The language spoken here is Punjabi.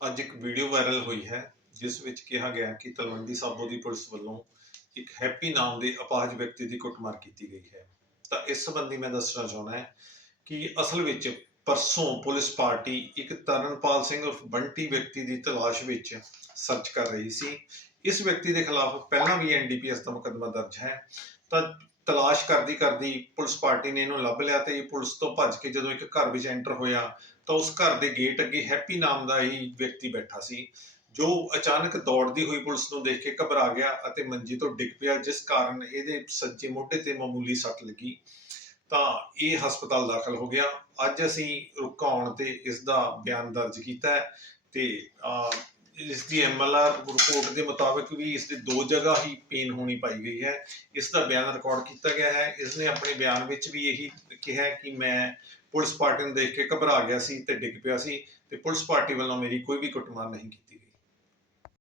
ਅੱਜ ਇੱਕ ਵੀਡੀਓ ਵਾਇਰਲ ਹੋਈ ਹੈ, ਜਿਸ ਵਿੱਚ ਕਿਹਾ ਗਿਆ ਕਿ ਤਲਵੰਡੀ ਸਾਬੋ ਦੀ ਪੁਲਿਸ ਵੱਲੋਂ ਇੱਕ ਹੈਪੀ ਨਾਮ ਦੇ ਅਪਾਹਜ ਵਿਅਕਤੀ ਦੀ ਕੁੱਟਮਾਰ ਕੀਤੀ ਗਈ ਹੈ। ਤਾਂ ਇਸ ਸੰਬੰਧੀ ਮੈਂ ਦੱਸਣਾ ਚਾਹੁੰਦਾ ਹੈ ਕਿ ਅਸਲ ਵਿੱਚ ਪਰਸੋਂ ਪੁਲਿਸ ਪਾਰਟੀ ਇੱਕ ਤਰਨਪਾਲ ਸਿੰਘ ਉਰਫ ਬੰਟੀ ਵਿਅਕਤੀ ਦੀ ਤਲਾਸ਼ ਵਿੱਚ ਸਰਚ ਕਰ ਰਹੀ ਸੀ। ਇਸ ਵਿਅਕਤੀ ਦੇ ਖਿਲਾਫ ਪਹਿਲਾਂ ਵੀ ਐਨਡੀਪੀਐਸ ਦਾ ਮੁਕੱਦਮਾ ਦਰਜ ਹੈ। ਤਾਂ ਤਲਾਸ਼ ਕਰਦੀ ਕਰਦੀ ਪੁਲਿਸ ਪਾਰਟੀ ਨੇ ਇਹਨੂੰ ਲੱਭ ਲਿਆ ਤੇ ਇਹ ਪੁਲਿਸ ਤੋਂ ਭੱਜ ਕੇ ਜਦੋਂ ਇੱਕ ਘਰ ਵਿੱਚ ਐਂਟਰ ਹੋਇਆ, ਤਾਂ ਉਸ ਘਰ ਦੇ ਗੇਟ ਅੱਗੇ ਹੈਪੀ ਨਾਮ ਦਾ ਹੀ ਵਿਅਕਤੀ ਬੈਠਾ ਸੀ, ਜੋ ਅਚਾਨਕ ਦੌੜਦੀ ਹੋਈ ਪੁਲਿਸ ਨੂੰ ਦੇਖ ਕੇ ਘਬਰਾ ਗਿਆ ਅਤੇ ਮੰਜੀ ਤੋਂ ਡਿੱਗ ਪਿਆ, ਜਿਸ ਕਾਰਨ ਇਹਦੇ ਸੱਜੇ ਮੋਢੇ ਤੇ ਮਾਮੂਲੀ ਸੱਟ ਲੱਗੀ। ਤਾਂ ਇਹ ਹਸਪਤਾਲ ਦਾਖਲ ਹੋ ਗਿਆ। ਅੱਜ ਅਸੀਂ ਰੁਕਾਉਣ ਤੇ ਇਸ ਦਾ ਬਿਆਨ ਦਰਜ ਕੀਤਾ ਹੈ ਤੇ ਇਸ ਦੀ ਐਮਐਲਆਰ ਰਿਪੋਰਟ ਦੇ ਮੁਤਾਬਕ ਵੀ ਇਸ ਦੇ ਦੋ ਜਗ੍ਹਾ ਹੀ ਪੇਨ ਹੋਣੀ ਪਾਈ ਗਈ ਹੈ। ਇਸ ਦਾ ਬਿਆਨ ਰਿਕਾਰਡ ਕੀਤਾ ਗਿਆ ਹੈ। ਇਸ ਨੇ ਆਪਣੇ ਬਿਆਨ ਵਿੱਚ ਵੀ ਇਹੀ ਕਿਹਾ ਕਿ ਮੈਂ ਪੁਲਿਸ ਪਾਰਟੀ ਨੂੰ ਦੇਖ ਕੇ ਘਬਰਾ ਗਿਆ ਸੀ ਤੇ ਡਿੱਗ ਪਿਆ ਸੀ ਤੇ ਪੁਲਿਸ ਪਾਰਟੀ ਵੱਲੋਂ ਮੇਰੀ ਕੋਈ ਵੀ ਕੁੱਟਮਾਰ ਨਹੀਂ ਕੀਤੀ ਗਈ।